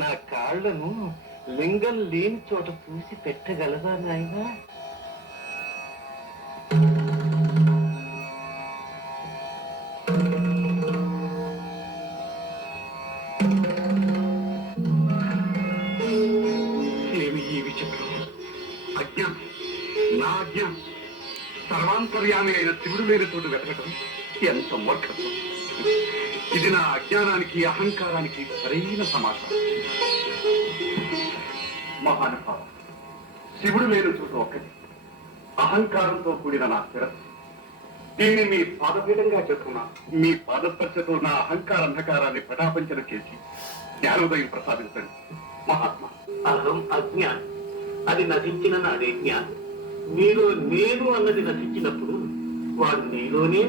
నా కాళ్లను లింగం లేని చోట పూసి పెట్టగలవా నాయనా? ఏమి ఈ విచిత్రం? అజ్ఞానం, నా అజ్ఞానం. సర్వాంతర్యామి అయిన శివుడు లేని చోటు వెతకటం ఎంత మూర్ఖత్వం. ఇది నా అజ్ఞానానికి, అహంకారానికి సరైన సమాచారం. మహానుభావ, శివుడు లేని చోటు ఒక్కటి, అహంకారంతో కూడిన నా శిరస్సు. దీన్ని మీ పాదపీఠంగా చెప్తున్నా. మీ పాదస్పర్శతో నా అహంకార అంధకారాన్ని పటాపంచన చేసి జ్ఞానోదయం ప్రసాదించండి మహాత్మా. అహం అజ్ఞానం, అది నశించిన నాడే జ్ఞానం. మీలో నేను అన్నది నశించినప్పుడు వాడు నీలోనే